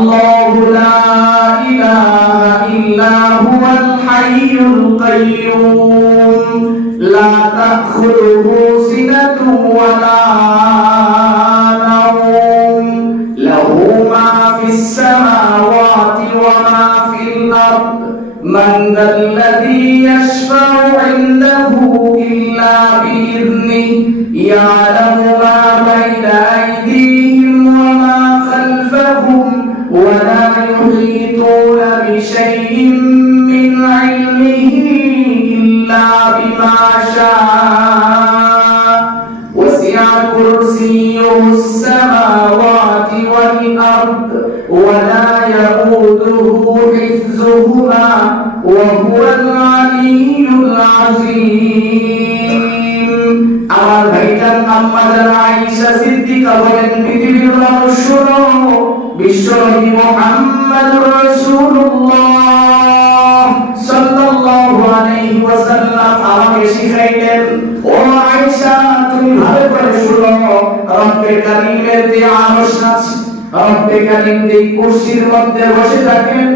الله لا إله إلا هو الحي القيوم لا تأخذه سنة ولا نوم له ما في السماوات وما في الأرض من ذا الذي يشفع عنده إلا بإذنه يعلم ما بين أيديهم وما خلفهم ولا يحيطون بشيء من علمه إلا بما شاء وسع كرسيه السماوات والأرض ولا يئوده حفظهما وهو العلي العظيم আমার ভাইজান আমাদের আয়েশা সিদ্দিকা বলেন পৃথিবীর মানুষ শোনো বিশ্বনবী মুহাম্মদুর রাসূলুল্লাহ সাল্লাল্লাহু আলাইহি ওয়াসাল্লাম আমাকে শিখাইলেন ও আয়েশা তুমি ভালো করে শোনো রব্বে কারীমের যে আরশ আছে রব্বে কারীম যে কুরসির মধ্যে বসে থাকেন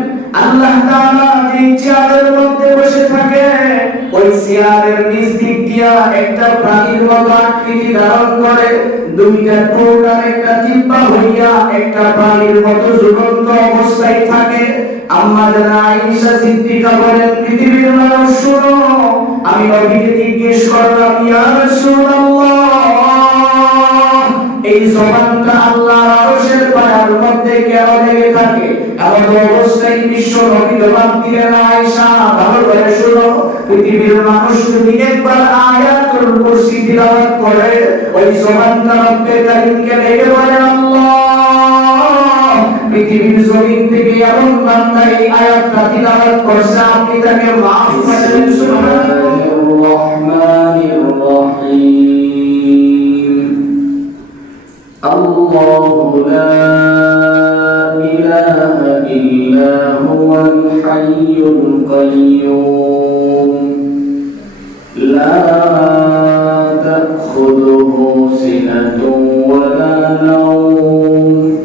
আল্লাহ তাআলা যে চেয়ারের মধ্যে বসে থাকে ওই চেয়ারের নিচ দিক দিয়া একটা প্রাণীর মতো আকৃতি ধারণ করে দুইটা ঠোঁট একটা জিহ্বা হইয়া একটা প্রাণীর মতো ঝুলন্ত অবস্থায় থাকে আমাদের আয়েশা সিদ্দিকা বলেন পৃথিবীর মানুষ শোনো আমি নবীকে জিজ্ঞেস করলাম ইয়া রাসূলুল্লাহ এই জবানটা আল্লাহর আরশের পায়ার মধ্যে কেন লেগে থাকে এমন অবস্থায় বিশ্ব নবী জবাব দিলেন আয়েশা ভালো করে শোনো পৃথিবীর মানুষ যদি একবার আয়াতুল কুরসি তিলাওয়াত করে ওই জবানটা রব্বে কারীমকে ডেকে বলে আল্লাহ পৃথিবীর জমিন থেকে এমন বান্দা এই আয়াতটা তিলাওয়াত করছে আপনি তাকে মাফ করে দেন সুবহানাল্লাহির রহমানির রহিম আল্লাহু লা إله إلا هو الحي القيوم لا تأخذه سنة ولا نوم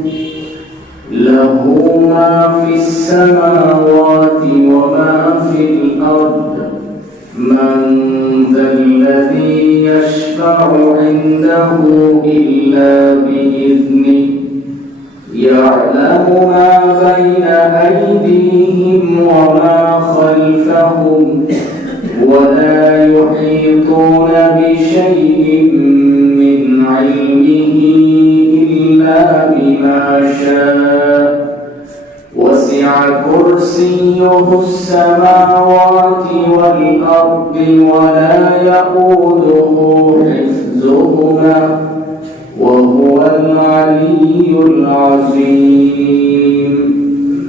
له ما في السماوات وما في الأرض من ذا الذي يشفع عنده إلا بإذنه يعلم ما بين أيديهم وما خلفهم ولا يحيطون بشيء من علمه إلا بما شاء وسع كرسيه السماوات والأرض ولا يئوده حفظهما وهو العلي العظيم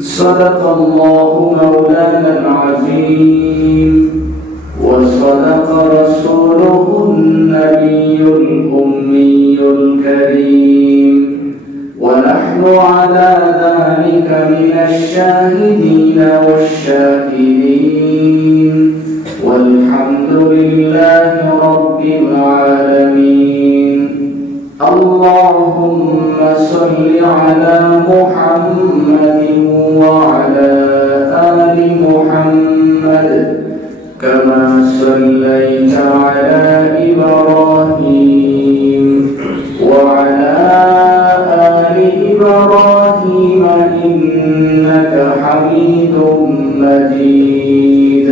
صدق الله مولانا العظيم وصدق رسوله النبي الأمي الكريم ونحن على ذلك من الشاهدين والشاكرين والحمد لله رب العالمين اللهم صل على محمد وعلى آل محمد كما صليت على إبراهيم وعلى آل إبراهيم إنك حميد مجيد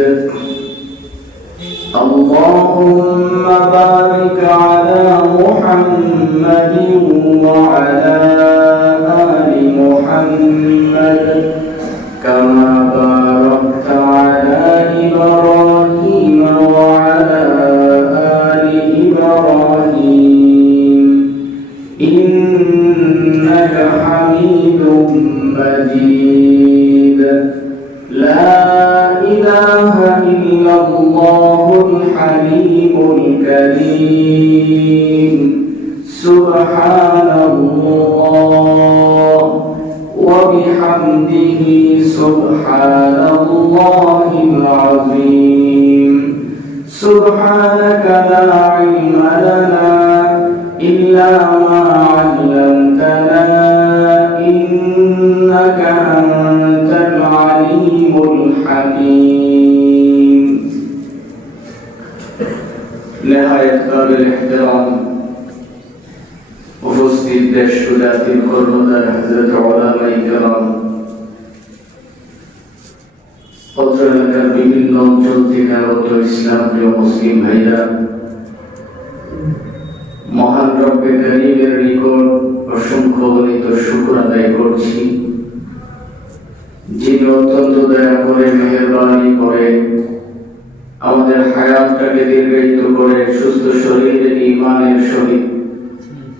اللهم بارك على محمد وعلى آل محمد كما باركت على إبراهيم وعلى آل إبراهيم إنك حميد مجيد لا إله إلا الله الحليم الكريم سبحان الله وبحمده سبحان الله العظيم سبحانك لا علم لنا إلا ما علمتنا إنك إنك أنت العليم الحكيم نهاية قابل احترام উপস্থিত দেশ ও জাতির কর্মদার হযরত উলামায়ে কেরাম, অত্র এলাকার বিভিন্ন অঞ্চল থেকে আগত ইসলাম প্রিয় মুসলিম ভাইরা, মহান রব্বে কারীমের নিকট অসংখ্য গণিত শুকর আদায় করছি, যিনি অত্যন্ত দয়া করে মেহেরবানি করে আমাদের হায়াতটাকে দীর্ঘায়িত করে সুস্থ শরীরে ঈমানের সহিত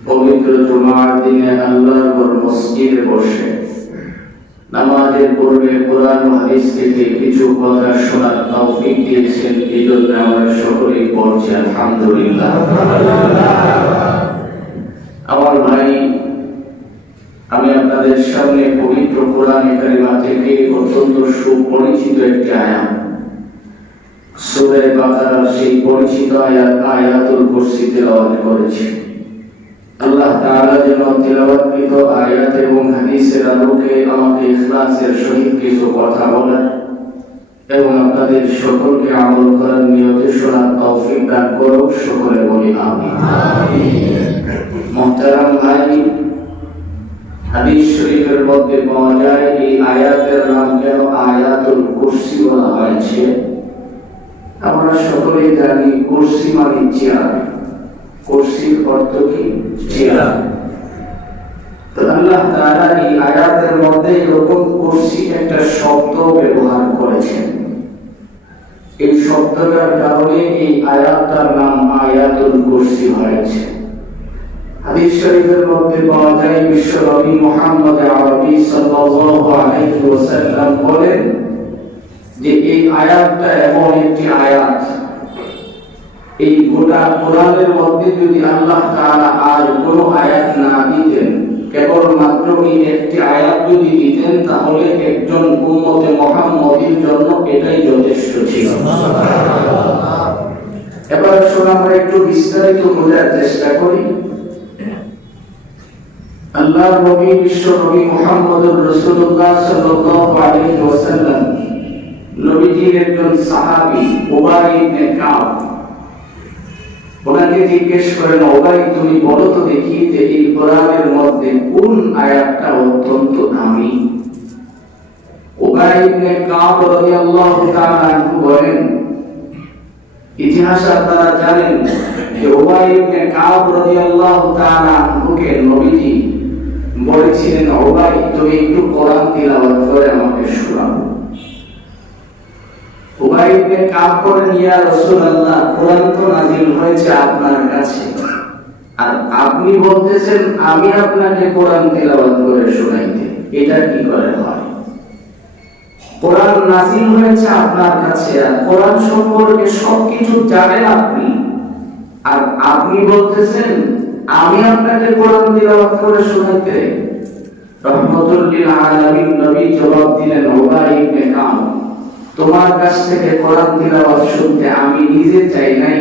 পবিত্র জুমার দিনে আল্লাহর ঘর মসজিদে বসে নামাজের পূর্বে কোরআন ও হাদিস থেকে কিছু কথা শোনার তৌফিক দিয়েছেন। এই জন্য আমরা সকলেই বলছি আলহামদুলিল্লাহ। আমার ভাই, আমি আপনাদের সামনে পবিত্র কোরআনে কারিমা থেকে অত্যন্ত সুপরিচিত একটি আয়াত, সূরা বাকারার সেই পরিচিত আয়াত আয়াতুল কুরসি তেলাওয়াত করেছি। আল্লাহ তাআলা যেন তেলাওয়াতকৃত আয়াত এবং হাদিসের আলোকে আমাকে ইখলাসের সহিত কিছু কথা বলার এবং আপনাদের সকলকে আমল করার নিয়তে শোনার তৌফিক দান করুন। সকলে বলি আমিন। মুহতারাম ভাই, হাদিস শরীফের মধ্যে পাওয়া যায় এই আয়াতের নাম কেন আয়াতুল কুরসি বলা হয়েছে। আমরা সকলেই জানি কুরসি মানে চেয়ার। কুরসির অর্থ কি? চেয়ার। তো আল্লাহ তাআলা এই আয়াতের মধ্যে এরকম কুরসি একটা শব্দ ব্যবহার করেছেন। এই শব্দটার কারণে এই আয়াতটার নাম আয়াতুল কুরসি হয়েছে। হাদিস শরীফের মধ্যে পাওয়া যায় বিশ্ব নবী মুহাম্মদ আরবি সাল্লাল্লাহু আলাইহি ওয়াসাল্লাম বলেন যে এই আয়াতটা এমন একটি আয়াত, এই গোটা কোরআনের মধ্যে যদি আল্লাহ তাআলা আর কোনো আয়াত না দিতেন, কেবলমাত্র এই একটি আয়াত যদি দিতেন, তাহলে একজন উম্মতে মুহাম্মদীর জন্য এটাই যথেষ্ট ছিল। এবার শোনা আমরা একটু বিস্তারিত বোঝার চেষ্টা করি। আল্লাহর নবী বিশ্ব নবী মুহাম্মদুর রাসূলুল্লাহ সাল্লাল্লাহু আলাইহি ওয়াসাল্লাম নবীজির একজন সাহাবী উবাই ইবনে কাব, ওনাকে জিজ্ঞেস করেন, উবাই তুমি বলো তো দেখি যে এই কোরআনের মধ্যে কোন আয়াতটা অত্যন্ত দামি। উবাই ইবনে কাব রাদিয়াল্লাহু তাআলা আনহু বলেন, ইতিহাস আপনারা জানেন যে উবাই ইবনে কাব রাদিয়াল্লাহু তাআলা আনহুকে নবীজি বলেছিলেন, উবাই তুমি একটু কোরআন তিলাওয়াত করে আমাকে শোনাও। উবাই ইবনে কাব বলেন, ইয়া রাসূলুল্লাহ, কোরআন তো নাযিল হয়েছে আপনার কাছে, আর আপনি বলতেছেন আমি আপনাকে কোরআন তিলাওয়াত করে শোনাইতে, এটা কি করে হয়? কোরআন নাযিল হয়েছে আপনার কাছে, আর কোরআন সম্পর্কে সবকিছু জানেন আপনি, আর আপনি বলতেছেন আমি আপনাকে কোরআন তিলাওয়াত করে শোনাইতে। রহমাতুল লিল আলামিন নবী জবাব দিলেন, উবাই ইবনে কাব, তোমার কাছ থেকে কোরআন তিলাওয়াত শুনতে আমি নিজে চাই নাই,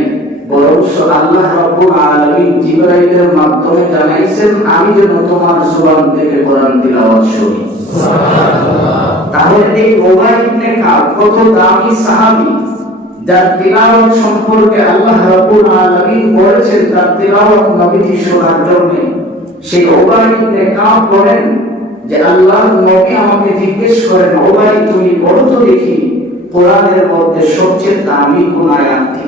বরং আল্লাহ রাব্বুল আলামিন জিবরাইলের মাধ্যমে জানাইছেন আমি যেন তোমার জবান থেকে কোরআন তিলাওয়াত শুনি। সুবহানাল্লাহ। তাহলে এই উবাই ইবনে কাব কত দামি সাহাবী, যার তিলাওয়াত সম্পর্কে আল্লাহ রাব্বুল আলামিন বলেছেন তার তিলাওয়াত নবীজি শোনার জন্য। সেই উবাই ইবনে কাব বলেন যে আল্লাহর নবী আমাকে জিজ্ঞেস করেন, উবাই তুমি বলো তো দেখি কোরআনের মধ্যে সবচেয়ে দামি কোন আয়াতটি।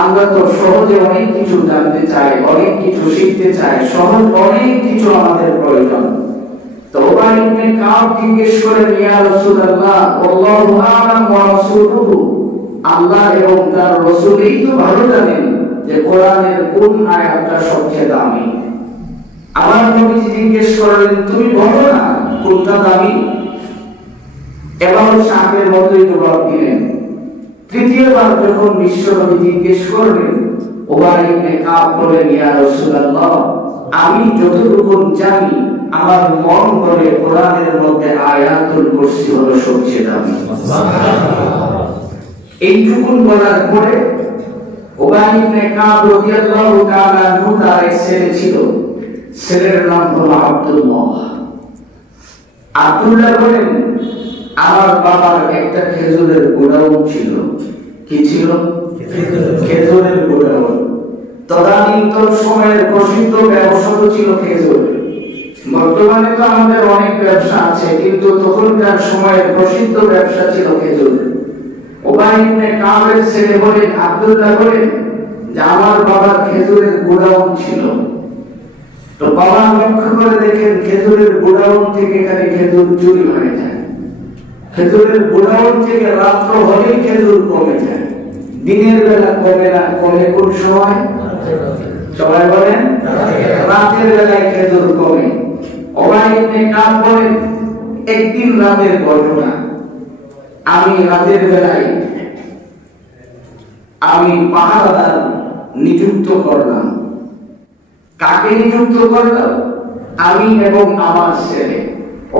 আমরা তো সহজে অনেক কিছু জানতে চাই, অনেক কিছু শিখতে চাই, সহজ অনেক কিছু আমাদের প্রয়োজন। তো উবাই ইবনে কাব জিজ্ঞেস করেন, ইয়া রাসূলুল্লাহ, আল্লাহু আ'লাম ওয়া রাসূলুহু, আল্লাহ এবং তার রাসূলই তো ভালো জানেন যে কোরআনের কোন আয়াতটা সবচেয়ে দামি। আমার নবীজি জিজ্ঞেস করলেন, তুমি বলো না কোনটা দামি। এবার সাহেবের মতোই জবাব দিলেন। তৃতীয়বার যখন বিশ্বনবী জিজ্ঞেস করলেন, উবাই ইবনে কাব বলেন, ইয়া রাসূলুল্লাহ, আমি যতটুকু জানি আমার মন বলে কোরআনের মধ্যে আয়াতুল কুরসি হলো সবচেয়ে দামি। সুবহানাল্লাহ। এইটুকু বলার পরে উবাই ইবনে কাব রাদিয়াল্লাহু তাআলা আনহু তার এক ছেলে ছিল, ছেলের নাম হলো আব্দুল্লাহ। আব্দুল্লাহ বলেন, আমার বাবার একটা খেজুরের গোডাউন ছিল। কি ছিল? খেজুরের গোডাউন। তদানীন্তন সময়ের প্রসিদ্ধ ব্যবসা ছিল খেজুর। বর্তমানে তো আমাদের অনেক ব্যবসা আছে, কিন্তু তখনকার সময়ের প্রসিদ্ধ ব্যবসা ছিল খেজুর। উবাই ইবনে কাবের ছেলে বলেন, আব্দুল্লাহ বলেন যে আমার বাবার খেজুরের গোডাউন ছিল। তো বাবা লক্ষ্য করে দেখেন খেজুরের গোডাউন থেকে এখানে খেজুর চুরি হয়ে যায়। খেজুরের গোডাউন থেকে রাত্র হলেই খেজুর কমে যায়, দিনের বেলা কমে না। কমে কোন সময়? সবাই বলেন রাতের বেলায় খেজুর কমে। উবাই ইবনে কাব বলেন, একদিন রাতের ঘটনা, আমি রাতের বেলায় আমি পাহারাদার নিযুক্ত করলাম। কাকে নিযুক্ত করলাম? আমি এবং আমার ছেলে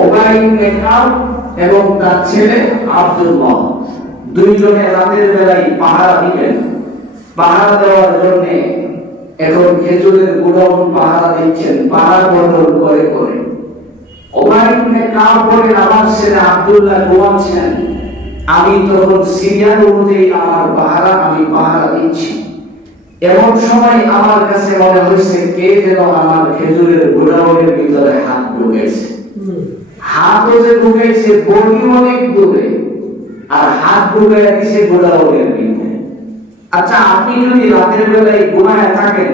উবাই ইবনে কাব এবং তার ছেলে আব্দুল্লাহ, দুইজনে রাতের বেলায় পাহারা দিবেন। পাহারা দেওয়ার জন্য এখন খেজুরের গোডাউন পাহারা দিচ্ছেন, পাহারা বদল করে করে। উবাই ইবনে কাব বলেন, আমার ছেলে আব্দুল্লাহ ঘুমাচ্ছেন, আমি তখন সিরিয়াল অনুযায়ী আমার পাহারা আমি পাহারা দিচ্ছি। এমন সময় আমার কাছে মনে হয়েছে কে যেন আমার খেজুরের গোডাউনের ভিতরে হাত ঢুকেছে। হাতও যে ঢুকেছে বডি অনেক দূরে, আর হাত ঢুকে দিয়েছে গোডাউনের ভিতরে। আচ্ছা, আপনি যদি রাতের বেলায় ঘুমায় থাকেন,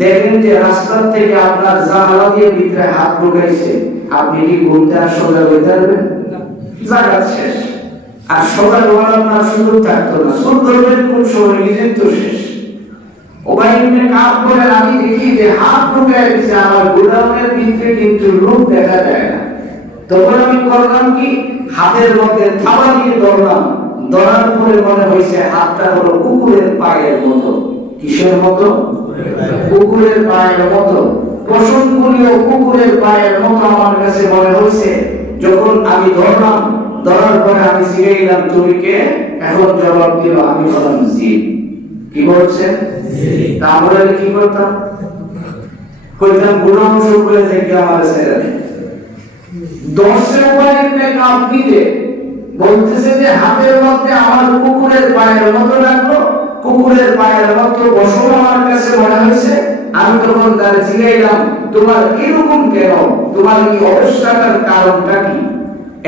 দেখেন যে রাস্তার থেকে আপনার জানালা দিয়ে ভিতরে হাত ঢুকেছে, আপনি কি ঘুমতে আর সোজা হইতে পারবেন? জায়গা শেষ। আর সোজা হওয়ার আপনার সুযোগ থাকতো না। সুর ধরবেন কোন সময়? নিজের তো শেষ। উবাই ইবনে কাব বলেন, আমি দেখি যে হাত ঢুকে গেছে আমার গোডাউনের ভিতরে, কিন্তু লোক দেখা যায় না। তখন আমি করলাম কি, হাতের মধ্যে থাবা দিয়ে ধরলাম। ধরার পরে মনে হয়েছে হাতটা হলো কুকুরের পায়ের মতো। কিসের মতো? কুকুরের পায়ের মতো। পশমগুলিও কুকুরের পায়ের মতো আমার কাছে মনে হয়েছে। যখন আমি ধরলাম, ধরার পরে আমি জিজ্ঞাসা, তুমি কে? এখন জবাব দিল, আমি বললাম জি। কি বলছেন? তা আমরা কি করতাম? কইতাম গোডাউন শুরু করে থেকে আমার ছেড়ে দেন। 10 উবাই ইবনে কাব দিতে বলতেছে যে হাতের মধ্যে আমার কুকুরের পায়ের মতো লাগলো, কুকুরের পায়ের মতো বসল আমার কাছে মনে হয়েছে। আমি তখন তার জিজ্ঞাসলাম, তোমার এরকম কেন? তোমার এই অবস্থাটার কারণটা কি?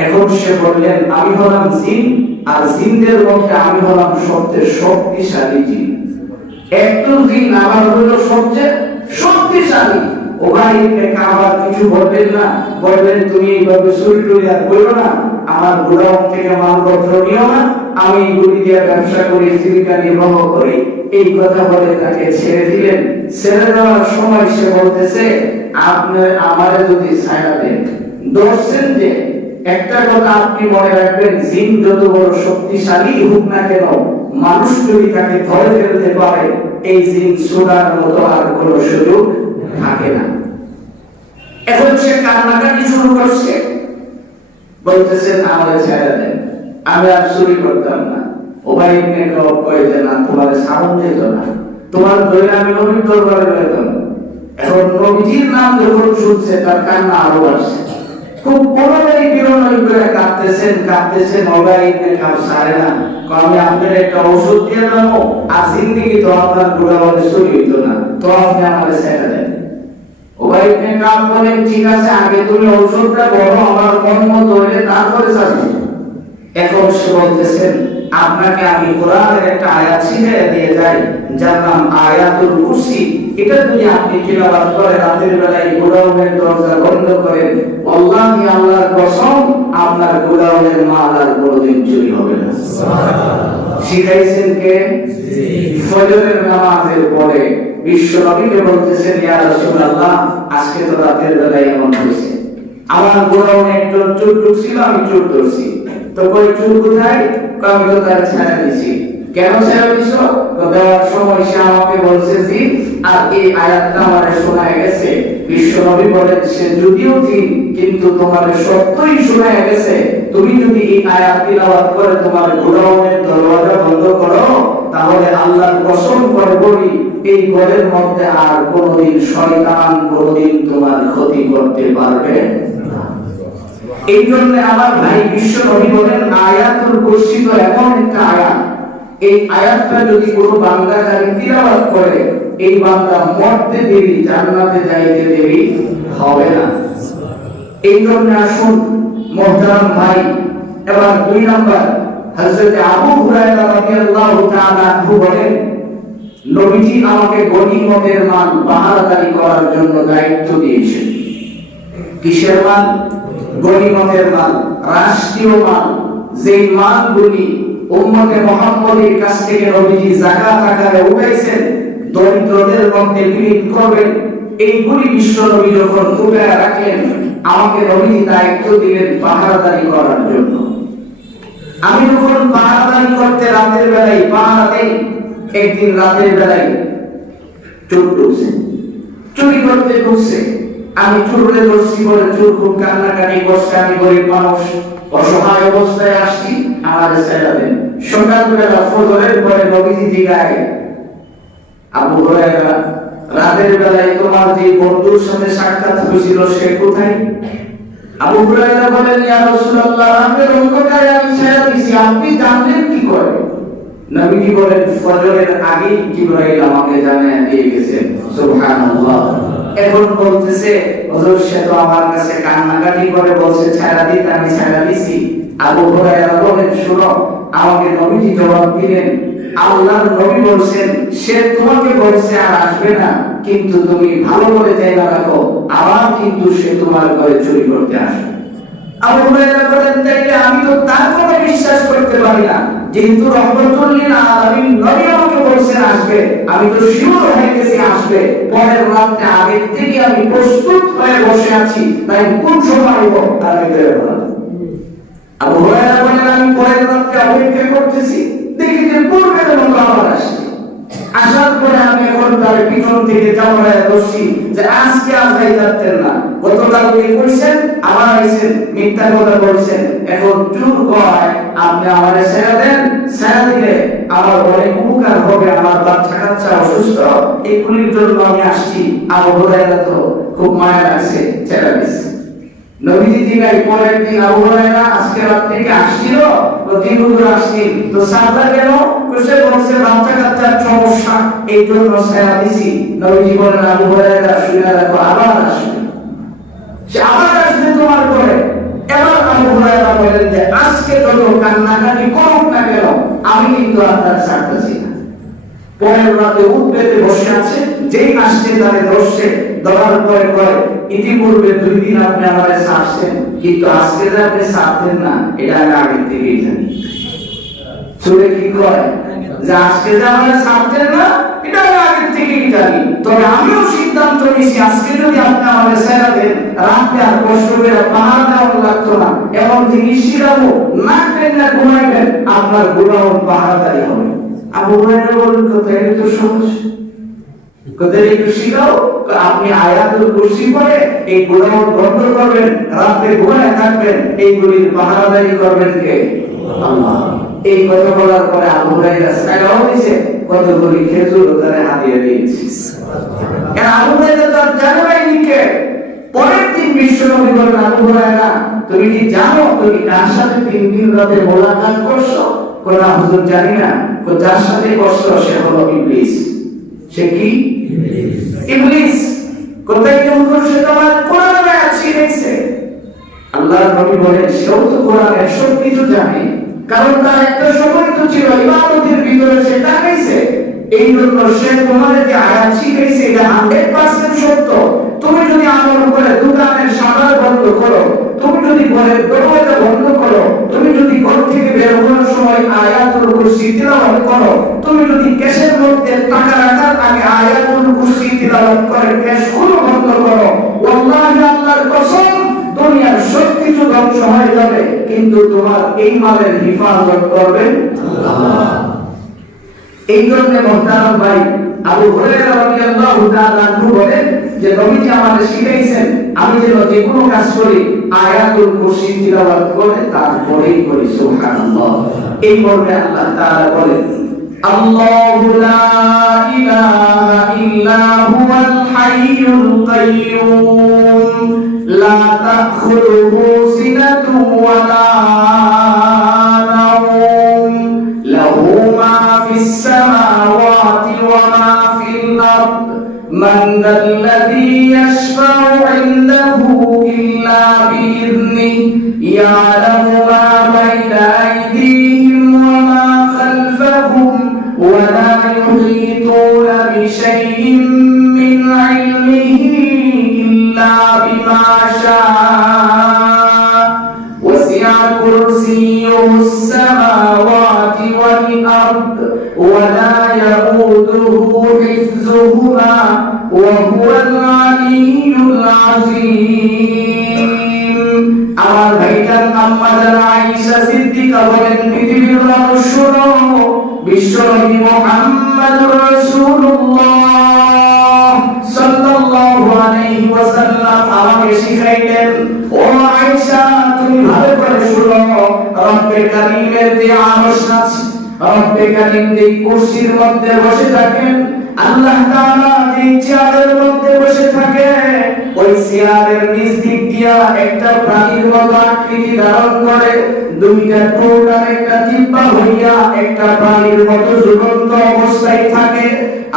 এখন সে বললেন, আমি হলাম জিন, আর জিনদের মধ্যে আমি হলাম সবচেয়ে শক্তিশালী জিন। একটু জিন আমার হলো সবচেয়ে শক্তিশালী। উবাই ইবনে কাব কিছু বললেন না, বললেন তুমি এইভাবে চুরি টুরি আর করো না, আমার গোডাউন থেকে মালপত্র নিও না, আমি এইগুলি দিয়ে ব্যবসা করি, জীবিকা নির্বাহ করি। এই কথা বলে তাকে ছেড়ে দিলেন। ছেড়ে দেওয়ার সময় সে বলতেছে, আপনি আমারে যদি ছায়া দেন, ধরছেন যে একটা কথা আপনি মনে রাখবেন, জিন যত বড় শক্তিশালী হোক না কেন, মানুষ যদি তাকে ধরে ফেলতে পারে, এই জিন ছোড়ার মতো আর কোনো সুযোগ থাকে না। এখন সে কান্নাকাটি শুরু করছে, বলতেছে আমারে ছেড়ে দেন, আমি আর চুরি করতাম না। উবাই ইবনে কাব কয় যে না, তোমার সামন যেত না, তোমার ধরে আমি নবীর দরবারে যেতাম। এখন নবীজির নাম যখন শুনছে, তার কান্না আরো আসছে। খুব কোনভাবে বিরোধী করে কাঁদতেছেন। উবাই ইবনে কাব সারে না, আমি আপনার একটা ওষুধ দিয়ে দেবো, আর জিন্দেগি তো আপনার গোডাউনে চুরি হইতো না, তো আপনি আমারে ছেড়ে দেন। উবাই ইবনে কাব বলেন, ঠিক আছে, আগে তুমি ঔষধটা বলো, আমার মন মতো হইলে তারপরে যাবে। এখন সে বলতেছেন, আপনাকে আমি কোরআনের একটা আয়াত শিখিয়ে দিয়ে যাই, যার নাম আয়াতুল কুরসি। এটা যদি আপনি তিলাওয়াত করেন, রাতের বেলায় গোডাউনের দরজা বন্ধ করেন, আল্লাহি আল্লাহর কসম, আপনার গোডাউনের মাল আর কোনোদিন চুরি হবে না। সুবহানাল্লাহ। শিখাইছেন কে? ফজরের নামাজের পরে বিশ্ব নবীকে বলতেছেন, ইয়া রাসূলুল্লাহ, আজকে তো রাতের বেলায় এমন হয়েছে, আমার গোডাউনে একজন চোর ঢুকছিল, আমি চোর ধরছি। তো কই চোর কোথায়? আমি তো তার ছেড়ে দিছি। কেন ছেড়ে দিছ? তো দেওয়ার সময় সে আমাকে বলছে জি, আর এই আয়াতটা আমারে শোনায় গেছে। বিশ্ব নবী বলেন, সে যদিও জি, কিন্তু তোমার সত্যই শোনায় গেছে। তুমি যদি এই আয়াত তিলাওয়াত করে তোমার গোডাউনের দরজা বন্ধ করো, তাহলে আল্লাহর কসম করে বলি, এই ঘরের মধ্যে আর কোনোদিন শয়তান কোনোদিন তোমার ক্ষতি করতে পারবে না। এই জন্য আমার ভাই বিশ্ব নবী বলেন আয়াতুল কুরসি তো এমন একটা আয়াত, এই আয়াতটা যদি কোনো বান্দা খালি তিলাওয়াত করে এই বান্দা মরতে দেরি জান্নাতে যাইতে দেরি হবে না। এই জন্য আসুন মুহতারাম ভাই, এবার 2 নাম্বার হযরত আবু হুরায়রা রাদিয়াল্লাহু তাআলা আনহু বলেন নবীজি আমাকে গনিমতের মাল পাহারাদারি করার জন্য দায়িত্ব দিয়েছেন। কিসের মাল? গনিমতের মাল, রাষ্ট্রীয় মাল, যেই মালগুলি উম্মতে মুহাম্মদের কাছ থেকে নবীজি যাকাত আকারে উঠাইছেন, দরিদ্রদের মধ্যে বিলীন করবেন, এইগুলি বিশ্ব নবী যখন উঠায় রাখলেন আমাকে নবীজি দায়িত্ব দিলেন পাহারাদারি করার জন্য। আমি যখন পাহারাদারি করতে রাতের বেলায় পাহারা দেই, একদিন রাতের বেলায় চোর ঢুকছে, চুরি করতে ঢুকছে। আমি চোরে ধরছি বলে চোর খুব কান্নাকাটি করছে, আমি গরিব মানুষ অসহায় অবস্থায় আসছি, আমার ছেড়ে দেন। সকালবেলা ফজরের পরে নবীজি জিগায় আবু হুরায়রা রাতের বেলায় তোমার যে বন্ধুর সাথে সাক্ষাৎ হয়েছিল সে কোথায়? আবু হুরায়রা বলেন ইয়া রাসূলুল্লাহ রাতের অন্ধকারে আমি ছেড়ে দিয়েছি, আপনি জানলেন কি করে? নবীজি বলেন ফজরের আগেই জিবরাইল আমাকে জানিয়ে দিয়ে গেছেন। সুবহানাল্লাহ। এখন বলতেছে হুজুর সে তো আমার কাছে কান্নাকাটি করে বলছে ছেড়ে দিতে, আমি ছেড়ে দিয়েছি। আবু হুরায়রা বলেন শুনো, আমাকে নবীজি জবাব দিলেন আল্লাহর নবী বলছেন সে তোমাকে বলছে আর আসবে না, কিন্তু তুমি ভালো করে জেনে রাখো আবার কিন্তু সে তোমার ঘরে চুরি করতে আসবে। আবু হুরায়রা বলেন তাইলে আমি তো তার কথা বিশ্বাস করতে পারি না, যেহেতু রহমতুল লিল আলামিন নবী আমাকে বলছেন আসবে, আমি তো শিওর হয়ে গেছি আসবে। পরের রাতে আগে থেকে আমি প্রস্তুত হয়ে বসে আছি, তাই কোন সময় হোক আমি বের হলাম। আবু হুরায়রা বলেন আমি পরের রাতে অপেক্ষা করতেছি, দেখি যে পূর্বের মতো আবার আসছে। আসার পরে আমি এখন তার পিছন থেকে জামায় ধরছি যে আজকে আর যাইতেন না, গতকালকে কইছেন আবার আইছেন, মিথ্যা কথা বলছেন। এখন চুপ কয় আপনি আমারে ছেড়ে দেন, ছেড়ে দিলে আমার অনেক উপকার হবে, আমার বাচ্চা কাচ্চা অসুস্থ, এগুলির জন্য আমি আসছি। আবু হুরায়রা তো খুব মায়া লাগছে, ছেড়ে দিয়েছে। নবীজি জিগাই পরের দিন আবু হুরায়রা আজকে রাত থেকে আসছিল, তো দিন হুজুর আসছিল, তো সাদা কেন? সে বলছে বাচ্চা কাচ্চার সমস্যা, এই জন্য ছেড়ে দিয়েছি। নবীজি বলেন আবু হুরায়রা শুনে রাখো আবার আসবে, সে আবার আসবে তোমার ঘরে। এবার আবু হুরায়রা বলেন যে আজকে যত কান্নাকাটি করুক না কেন আমি কিন্তু আপনার ছাড়তেছি না। পরের রাতে উঠতে বসে আছে, যেই আসছে তারে ধরছে, ধরার পরে কয় ইতিপূর্বে 2 দিন আপনি আমারে ছাড়ছেন, কিন্তু আজকে যে আপনি ছাড়তেন না এটা আমি আগে থেকেই জানি। চলে কি কয় যে আজকে যে আমারে ছাড়তেন না এটা আমি আগে থেকেই জানি, তবে আমিও সিদ্ধান্ত নিয়েছি আজকে যদি আপনি আমারে ছেড়ে দেন রাতে আর কষ্ট করে পাহাড় দেওয়া লাগতো না, এমন জিনিস শিখাবো নাকবেন না ঘুমাইবেন, আপনার গুনাহ পাহাড়দারি হবে। আবু হুরায়রা বলেন কথা এটা তো সহজ, কোথায় একটু শিখাও। আপনি আয়াতুল কুরসি পড়ে এই গুনাহ বন্ধ করবেন, রাতে ঘুমায় থাকবেন, এইগুলির পাহারাদারি করবেন কে? আল্লাহ। এই কথা বলার পরে আবু হুরায়রা সালাম দিয়েছে, কতগুলি খেজুর তারে হাতিয়ে দিয়েছে। কারণ আবু হুরায়রা তো জানে না নিকে। পরের দিন বিশ্ব নবী বলেন আবু হুরায়রা তুমি কি জানো তুমি কার সাথে 3 দিন রাতে মোলাকাত করছো? কোন হুজুর জানি না। যার সাথে করছো সে হলো ইবলিস। সে কি? ইবলিস। কোথায় কি হুজুর সে তো আমার কোরআনে আছে দেখছে। আল্লাহর নবী বলেন সেও তো কোরআনের সব কিছু জানে, কারণ তার একটা সময় তো ছিল ইবাদতের ভিতরে সে তাকাইছে, এই জন্য সে তোমাদের যে আয়াত শিখাইছে এটা 100% সত্য। তুমি যদি আমল করে দোকানের শাটার বন্ধ করো, তুমি যদি ঘরের দরজা বন্ধ করো, তুমি যদি ঘর থেকে বের হওয়ার সময় আয়াতুল কুরসি তিলাওয়াত করো, তুমি যদি ক্যাশের মধ্যে টাকা রাখার আগে আয়াতুল কুরসি তিলাওয়াত করে ক্যাশ খুলে বন্ধ করো, ওয়াল্লাহি আল্লাহর কসম দুনিয়ার সব কিছু ধ্বংস হয়ে যাবে, কিন্তু তোমার এই মালের হিফাজত করবেন আল্লাহ। এই জন্য মুহতারাম ভাই আবু হুরায়রা রাদিয়াল্লাহু তাআলা আনহু বলেন যে নবীজি আমাদের শিখাইছেন আমি যেন যে কোনো কাজ করি আয়াতুল কুরসি তিলাওয়াত করে তারপরেই করি। সুবহানাল্লাহ। এই মর্মে আল্লাহ তাআলা বলেন আল্লাহু লা ইলাহা ইল্লা হুয়াল হাইয়ুল কাইয়্যুম লা তাখুযুহু সিনাতু ওয়া লা নাওম লাহু মা ফিস সামাওয়াতি ওয়া মা ফিল আরদ মান যাল্লাযী ইয়াশফা'ু 'ইনদাহু ইল্লা বিইذনিহি ইয়া'লামু মা বাইনা আইদিহিম ওয়া মা খালফাহুম ওয়া লা ইউহীতুনা বিশাইইন মিন 'ইলমিহি ইল্লা বিমা শা'a ওয়াসি'a কুরসিয়্যুহুস সামাওয়াতি ওয়াল আরদ ওয়া লা ইয়াউদুহু হিফযুহুমা ওয়া হুয়াল 'আলিয়্যুল 'আযীম। আমার ভাইজান আম্মা জান আয়েশা সিদ্দিকা বলেন, পৃথিবীর মানুষ শোনো, বিশ্বনবী মুহাম্মদুর রাসূলুল্লাহ সাল্লাল্লাহু আলাইহি ওয়াসাল্লাম আমাকে শিখাইলেন, ও আয়েশা তুমি ভালো করে শোনো, রব্বে কারীমের যে আরশ আছে, রব্বে কারীম যে কুরসির মধ্যে বসে থাকেন, আল্লাহ তাআলা যে চেয়ারের মধ্যে বসে থাকে, ওই চেয়ারের নিচ দিক দিয়া একটা প্রাণীর মতো আকৃতি ধারণ করে, দুইটা ঠোঁট আর একটা জিহ্বা হইয়া একটা প্রাণীর মতো ঝুলন্ত অবস্থায় থাকে।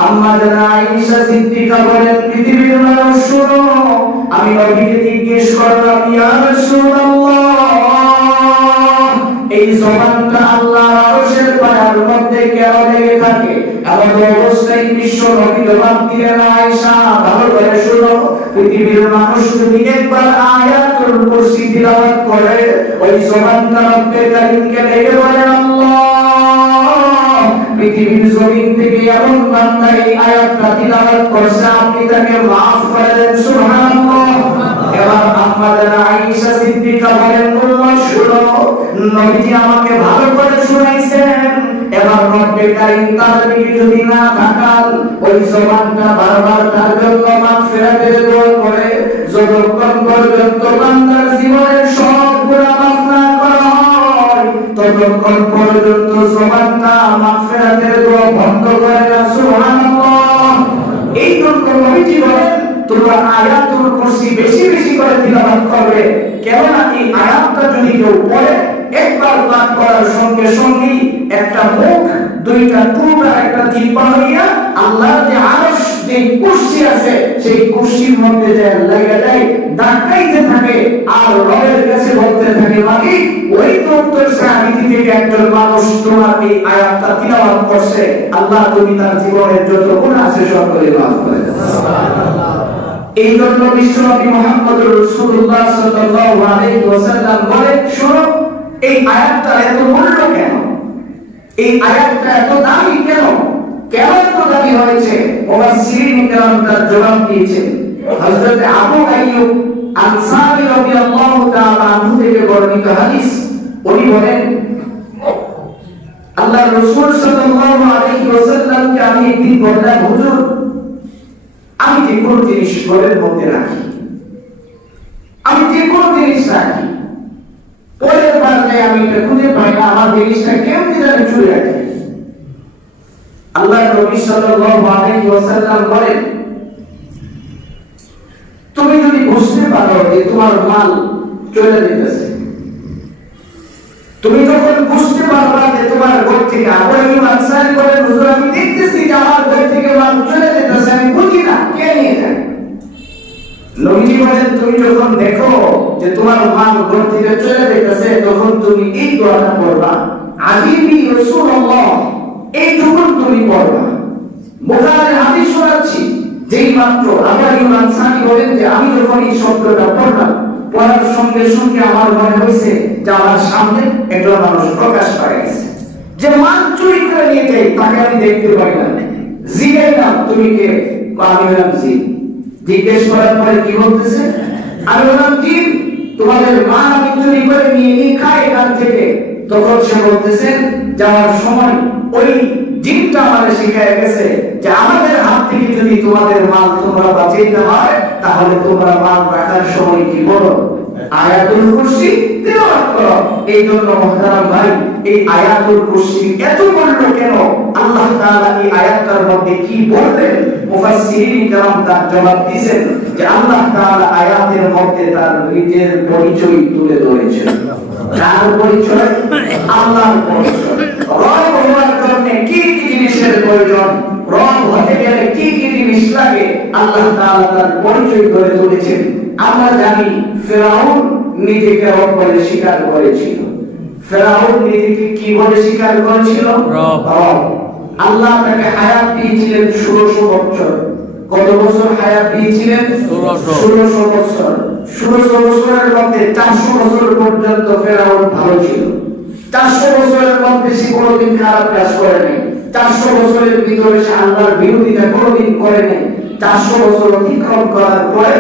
আম্মা জান আয়েশা সিদ্দিকা বলেন, পৃথিবীর মানুষ শোনো, আমি নবীকে জিজ্ঞেস করলাম, ইয়া রাসূলুল্লাহ, এই জবানটা আল্লাহর আরশের পায়ার মধ্যে কেন লেগে থাকে? এমন অবস্থায় বিশ্ব নবী জবাব দিলেন, আয়েশা ভালো করে শোনো, পৃথিবীর মানুষ যদি একবার আয়াতুল কুরসি তিলাওয়াত করে, ওই জবানটা রব্বে কারীমকে ডেকে বলে, আল্লাহ, পৃথিবীর জমিন থেকে এমন বান্দা এই আয়াতটা তিলাওয়াত করছে, আপনি তাকে মাফ করে দেন, সুবহানাল্লাহ। এবার আম্মা জান আয়েশা সিদ্দিকা বলেন, উম্মত শোনো, নবীজি আমাকে ভালো করে শুনাইছেন, এবার রব্বে কারীম তার দিকে যদি না তাকান, ওই জবানটা বারবার তার জন্য মাগফিরাতের দোয়া করে, যতক্ষণ পর্যন্ত বান্দার জীবনের সব গুনাহ মাফ না করা হয়, ততক্ষণ পর্যন্ত জবানটা মাগফিরাতের দোয়া বন্ধ করে না, সুবহানাল্লাহ। এই জন্য নবীজি বলেন, তোমরা আয়াতুল কুরসি বেশি বেশি করে তিলাওয়াত করবে, কেননা এই আয়াতটা যদি কেউ পড়ে, একবার পাঠ করার সঙ্গে সঙ্গেই একটা মুখ, দুইটা ঠোঁট আর একটা জিহ্বা হইয়া আল্লাহর যে আরশ, যে কুরসি আছে, সেই কুরসির মধ্যে যে লেগে যায়, ধাক্কাইতে থাকে, আর রবের কাছে বলতে থাকে, মালিক, ওই তো উত্তর সাহাবী থেকে একজন মানুষ তোমার এই আয়াতটা তিলাওয়াত করছে, আল্লাহ তুমি তার জীবনের যত গুনাহ আছে সব করে মাফ করে দাও, সুবহানাল্লাহ। এই জন্য বিশ্বনবী মুহাম্মদুর রাসূলুল্লাহ সাল্লাল্লাহু আলাইহি ওয়াসাল্লাম বলেন, শোনো, এই আয়াতটা এত মূল্য কেন? এই আয়াতটা এত দামি কেন? কেন এত দামি হয়েছে? মুফাসসিরিন কিরাম তার জবাব দিয়েছেন। হযরত আবু আইয়ুব আনসারী রাদিয়াল্লাহু তাআলা আনহু থেকে বর্ণিত হাদিস, উনি বলেন, আল্লাহর রাসূল সাল্লাল্লাহু আলাইহি ওয়াসাল্লামকে আমি একদিন বললাম, হুজুর, আমি যে কোনো জিনিস ঘরের মধ্যে রাখি, আমি যে কোনো জিনিস রাখি, পরের বার আমি এটা খুঁজে পাই না, আমার জিনিসটা কেমন জানি চুরি রাখে। আল্লাহর নবী সাল্লাল্লাহু আলাইহি ওয়াসাল্লাম বলেন, তুমি যদি বুঝতে পারো যে তোমার মাল চলে যেতেছে, তুমি যখন বুঝতে পারবা যে তোমার ঘর থেকে, আবু আইয়ুব আনসারী বলেন, হুজুর, আমি দেখতেছি যে আমার ঘর থেকে মাল চলে যেতেছে, আমি বুঝি না কে নিয়ে যায়। নবীজি বলেন, তুমি যখন দেখো যে তোমার মাল ঘর থেকে চলে যেতেছে, তখন তুমি এই দোয়াটা পড়বা, আযীবি রাসূলুল্লাহ, এই যখন তুমি পড়বা। বুখারীর হাদিস শোনাচ্ছি, যেই মাত্র আবু আইয়ুব আনসারী বলেন যে আমি যখন এই শব্দটা পড়লাম, পড়ার সঙ্গে সঙ্গে আমার মনে হয়েছে যে আমার সামনে একটা মানুষ প্রকাশ পায় গেছে, যে মাল চুরি করে নিয়ে যায়, তাকে আমি দেখতে পাই না। জিজ্ঞাসা, তুমি কে? আমি বললাম, জি। জিজ্ঞেস করার পরে কি বলতেছে? আমি বললাম, জি, তোমাদের মাল আমি চুরি করে নিয়ে খাই এখান থেকে। তখন সে বলতেছেন, যাওয়ার সময় ওই জিনটা আমাদের শিখায় গেছে যে আমাদের হাত থেকে যদি তোমাদের মাল তোমরা বাঁচাইতে হয়, তাহলে তোমরা মাল রাখার সময় কি করো? আয়াতুল কুরসি তিলাওয়াত করো। এই জন্য মুহতারাম ভাই, এই আয়াতুল কুরসি এত বড় কেন? আল্লাহ তাআলা এই আয়াতটার মধ্যে কি বললেন? মুফাসসিরিন کرام তার জবাব দিয়েছেন যে আল্লাহ তাআলা আয়াতের মধ্যে তার নিজের পরিচয় তুলে ধরেছেন। কার পরিচয়? আল্লাহর পরিচয়। রব হওয়ার জন্য কি কি জিনিসের প্রয়োজন, রব হতে গেলে কি কি জিনিস লাগে, আল্লাহ তাআলা তার পরিচয় করে তুলেছেন। আমরা জানি ফেরাউন নিজেকে রব বলে স্বীকার করেছিল। ফেরাউন নিজেকে কি বলে স্বীকার করেছিল? রব। আল্লাহ তাকে হায়াত দিয়েছিলেন 1600 বছর। কত বছর হায়াত দিয়েছিলেন? 1600 বছর। 1600 বছরের মধ্যে 400 বছর পর্যন্ত ফেরাউন ভালো ছিল। 400 বছরের মধ্যে সে কোনোদিন খারাপ কাজ করেনি। 400 বছরের ভিতরে সে আল্লাহর বিরোধিতা কোনোদিন করেনি। 400 বছর অতিক্রম করার পরে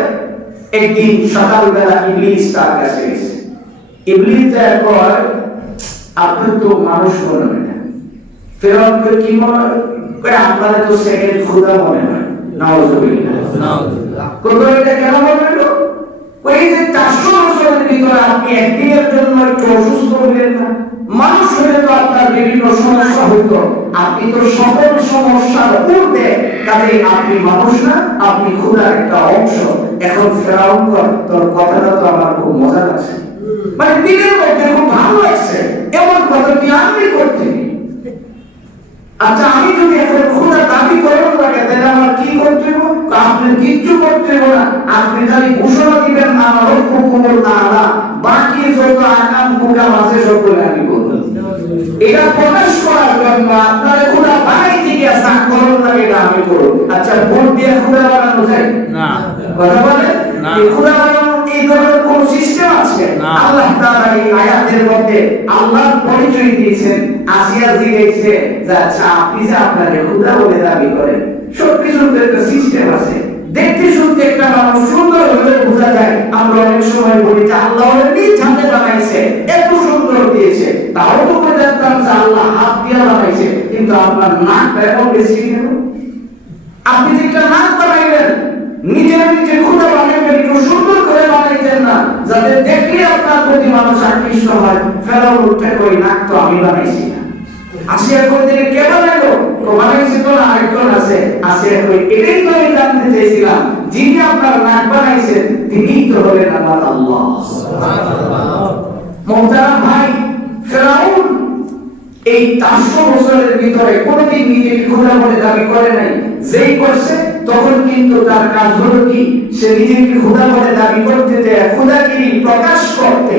একদিন সকালবেলা ইবলিস তার কাছে এসেছে। ইবলিস তারপর আপনি তো মানুষ মনে হয় না, ফেরাউনকে কি মনে হয়? আপনারা তো সেকেন্ড খোদা মনে হয়। নাউজুবিল্লাহ। কত এটা কেন বলবেন? ওই যে 400 বছরের ভিতরে আপনি একদিনের জন্য একটু অসুস্থ হলেন না? মানুষ হলে তো আপনার বিভিন্ন সমস্যা হতো, আপনি তো সকল সমস্যার ঊর্ধ্বে, কাজে আপনি মানুষ না, আপনি খোদার একটা অংশ। এখন ফেরাউন তোর কথাটা তো আমার খুব মজা লাগছে, মানে দিনের মধ্যে খুব ভালো লাগছে, এমন কথা কি আমি করতে? আচ্ছা আমি যদি এখন খোদা দাবি করেন লাগে তাহলে আমার কি করতে হবে? আপনি কিচ্ছু করতে হবে না, আপনি খালি ঘোষণা দিবেন আমার হুকুমুল আলা, বাকি যত আকাম কুকাম আছে সবগুলো আমি করব। এটা প্রকাশ করার জন্য আপনারা খোদা বানাইতে গিয়ে যা করুন লাগে এটা আমি করব। আচ্ছা ভোট দিয়ে খোদা বানানো যায় না? কথা বলেন না। এই খোদা বানানো এই ধরনের কোন সিস্টেম আছে? আল্লাহ তাআলা এই আয়াতের মধ্যে আল্লাহর পরিচয় দিয়েছেন। আসিয়া জিজ্ঞেসে যে আচ্ছা আপনি যে আপনার খোদা বলে দাবি করেন, সবকিছুর একটা সিস্টেম আছে। দেখতে শুনতে একটা মানুষ সুন্দর হলে বোঝা যায়। আমরা অনেক সময় বলি যে আল্লাহ নিজ হাতে বানাইছে, এত সুন্দর দিয়েছে, তাও তো বলে জানতাম যে আল্লাহ হাত দিয়ে বানাইছে, কিন্তু আপনার নাকটা এমন বেশি কেন? আপনি যেটা নাক বানাইলেন নিজের নিজে খোদা বানাইবেন, একটু সুন্দর করে বানাইতেন না যাতে দেখলে আপনার প্রতি মানুষ আকৃষ্ট হয়। ফেরাউন উঠে কই নাক তো আমি বানাইছি না। আসিয়া কই দিলে কে বানাইলো? তো বানাইছে তো না, আরেকজন আছে। আসিয়া কই এটাই তো আমি জানতে চাইছিলাম, যিনি আপনার নাক বানাইছেন তিনিই তো হলেন আমার আল্লাহ। সুবহানাল্লাহ। মুহতারাম ভাই, ফেরাউন এই 400 বছরের ভিতরে কোনোদিন নিজেকে খোদা বলে দাবি করে নাই। যেই করছে তখন কিন্তু তার কাজ হলো কি, সে নিজেকে খোদা বলে দাবি করতে যায়, খোদাগিরি প্রকাশ করতে,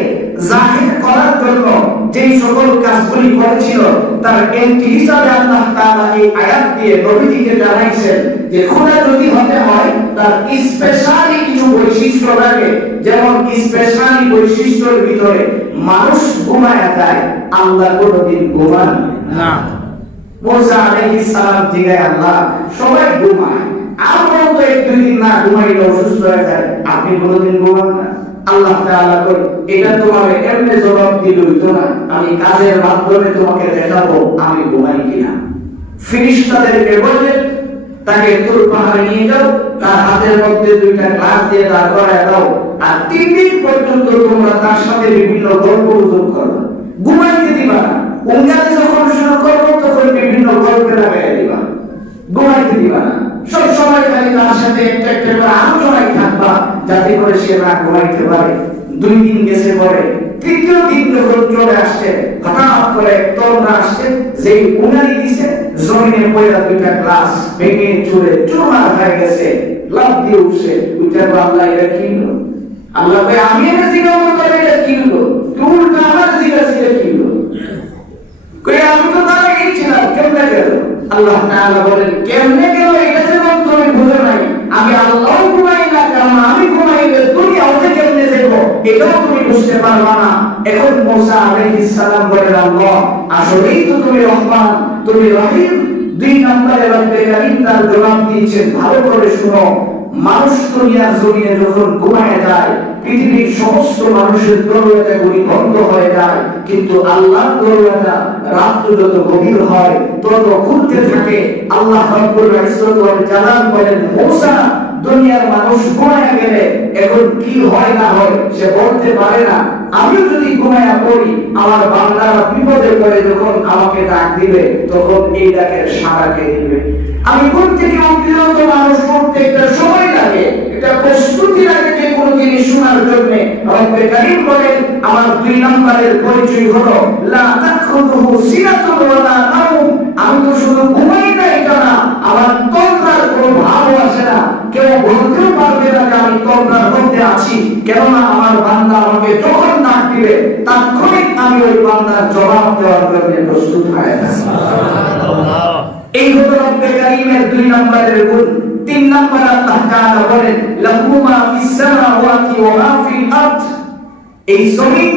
জাহির করার জন্য যেই সকল কাজগুলি করেছিল তার এন্টি হিসাবে আল্লাহ তাআলা এই আয়াত দিয়ে নবীজিকে জানাইছেন যে খোদা যদি হতে হয় তার স্পেশালি কিছু বৈশিষ্ট্য লাগে। যেমন স্পেশালি বৈশিষ্ট্যের ভিতরে মানুষ ঘুমায় যায়, আল্লাহ কোনদিন ঘুমান না। মুসা আলাইহিস সালাম থেকে আল্লাহ সবাই ঘুমায়, আমরা তো এক দুই দিন না ঘুমাইলে অসুস্থ হয়ে যায়, আপনি কোনদিন ঘুমান না? আল্লাহ তাআলা কই এটা তোমাকে এমনি জবাব দিল তো না, আমি কাজের মাধ্যমে তোমাকে দেখাবো আমি ঘুমাই কিনা। ফেরেশতাদেরকে বললেন তাকে তুর পাহাড়ে নিয়ে যাও, তার হাতের মধ্যে দুইটা গ্লাস দিয়ে দাঁড় করায় দাও, আর 3 দিন পর্যন্ত তোমরা তার সাথে বিভিন্ন গল্প গুজব করবে, ঘুমাইতে দিবা না। উঙ্গাতে যখন শুরু করবো তখন বিভিন্ন গল্পে লাগাই দিবা, ঘুমাইতে দিবা না। সব সময় খালি তার সাথে একটা একটা করে আলোচনায় থাকবা যাতে করে সে না ঘুমাইতে পারে। 2 দিন গেছে পরে 3য় দিন যখন চলে আসছে, হঠাৎ করে তরুণ আসছে, যেই উনারি দিছে জমিনে পড়া দুইটা গ্লাস ভেঙে চুরে চুরমার হয়ে গেছে, লাফ দিয়ে উঠছে। উঠে আল্লাহ এটা কি হলো? আল্লাহ ভাই আমি এটা জিজ্ঞাসা করে এটা কি হলো? তুই তো আমার জিজ্ঞাসা এটা কি হলো? কই আমি তো দাঁড়িয়ে গেছিলাম, কেমনে গেল? আল্লাহ তাআলা বলেন কেমনে গেল এটা যেমন তুমি বুঝো নাই, আমি আল্লাহ ঘুমাই না, কারণ আমি ঘুমাইলে তুমি আমাকে কেমনে দেখো এটাও তুমি বুঝতে পারবা না। এখন মুসা আলাইহিস সালাম বলেন আল্লাহ আসলেই তো তুমি রহমান, তুমি রহিম। 2 নম্বরে রব্বে কারীম তার জবাব দিয়েছেন, ভালো করে শুনো। মানুষ দুনিয়ার জমিনে যখন ঘুমায় যায় পৃথিবীর সমস্ত মানুষের দরওয়াজাগুলি বন্ধ হয়ে যায়, কিন্তু আল্লাহর দরওয়াজা রাত্রি যত গভীর হয় তত খুলতে থাকে। আল্লাহ রাব্বুল ইজ্জত ওয়াল জালাল বলেন মুসা দুনিয়ার মানুষ ঘুমায় গেলে এখন কি হয় না হয় সে বলতে পারে না, আমিও যদি ঘুমায়া পড়ি, আমার বান্দারা বিপদে পড়ে যখন আমাকে ডাক দিবে, তখন এই ডাকের সাড়া কে দিবে? আমি কোন থেকে উদ্বিগ্ন মানুষ, প্রত্যেকটা সময় লাগে, এটা প্রস্তুতি লাগে যে কোনো জিনিস শোনার জন্য। রব্বে কারীম বলেন, আমার 2 নম্বরের পরিচয় হলো লা তাখুযুহু সিনাতুন ওয়ালা নাওম। আমি তো শুধু ঘুমাই না এটা না, আমার তন্দ্রার কোনো ভাব আসে না। কেউ বলতেও পারবে না যে আমি তন্দ্রার মধ্যে আছি, কেননা আমার বান্দা আমাকে যখন ডাক দিবে তাৎক্ষণিক আমি ওই বান্দার জবাব দেওয়ার জন্য প্রস্তুত হয়ে যাই। সুবহানাল্লাহ। এই হলো রব্বে কারীমের 2 নম্বরের গুণ। 3 নম্বর আল্লাহ তাআলা বলেন, লাহু মা ফিস সামাওয়াতি ওয়া মা ফিল আরদ। এই জমিন,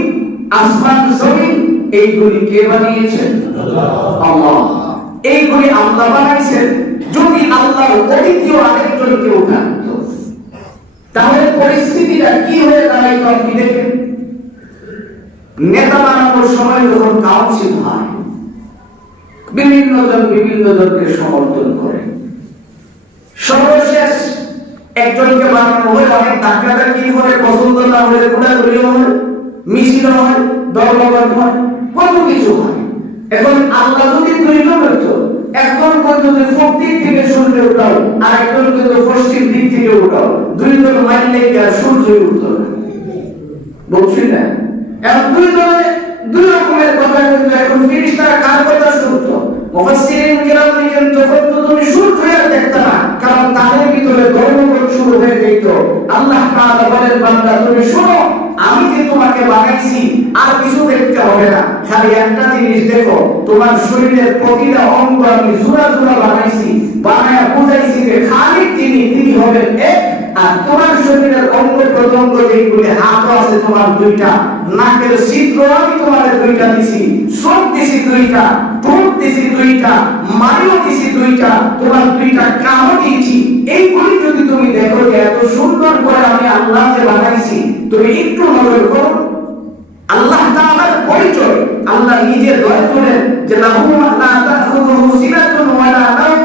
আসমান জমিন, এইগুলি কে বানিয়েছেন? আল্লাহ। এইগুলি আল্লাহ বানাইছেন। যদি আল্লাহর অদ্বিতীয় আরেকজন কেউ থাকতো, তাহলে পরিস্থিতিটা কি হয়ে দাঁড়াইতো আপনি দেখেন। নেতা বানানোর সময় যখন কাউন্সিল হয়, বিভিন্ন জন বিভিন্ন জনকে সমর্থন করে, সর্বশেষ একজনকে বানানো হয়, অনেক ধাক্কাধাক্কি করে, পছন্দ না হলে ঘোরাঘুরি হয়, মিছিল হয়, দলবদ্ধ হয়, কত কিছু হয়। এখন আল্লাহ যদি 2 জন হইতো, একজন যদি পূর্ব থেকে সূর্য উঠাও, আর একজন যদি পশ্চিম দিক থেকে উঠাও, 2 জন মাইলে কি আর সূর্য উঠতো না? বুঝছেন না? এখন 2 জনে 2 রকমের কথা, কিন্তু এখন ফেরেশতারা কার কথা শুনতো? মুফাসসিরিন কিরাম লিখেন, তখন তো তুমি সূর্য আর দেখতে না, কারণ তাদের ভিতরে ধর্মপদ শুরু হয়ে যেত। আল্লাহ তাআলা বলেন, বান্দা তুমি শোনো, আমি যে তোমাকে বানাইছি আর কিছু দেখতে হবে না, খালি একটা জিনিস দেখো, তোমার শরীরের প্রতিটা অঙ্গ আমি জোড়া জোড়া বানাইছি, বানায়া বুঝাইছি যে খালিক তিনি হবেন এক। আর তোমার শরীরের অঙ্গ প্রত্যঙ্গ যেগুলি, হাত আছে তোমার 2টা, নাকের ছিদ্র আমি তোমাদের 2টা দিছি, চোখ দিছি 2টা, ঠোঁট দিছি 2টা, মারিও দিছি 2টা, তোমার 2টা কানও দিয়েছি। এইগুলি যদি তুমি দেখো যে এত সুন্দর করে আমি আল্লাহ যে বানাইছি, তুমি একটু নজর করো। আল্লাহ তাআলার পরিচয় আল্লাহ নিজে ধরে তোলেন যে লাহু মা লা তাখুযুহু সিনাতুন ওয়া লা নাওম,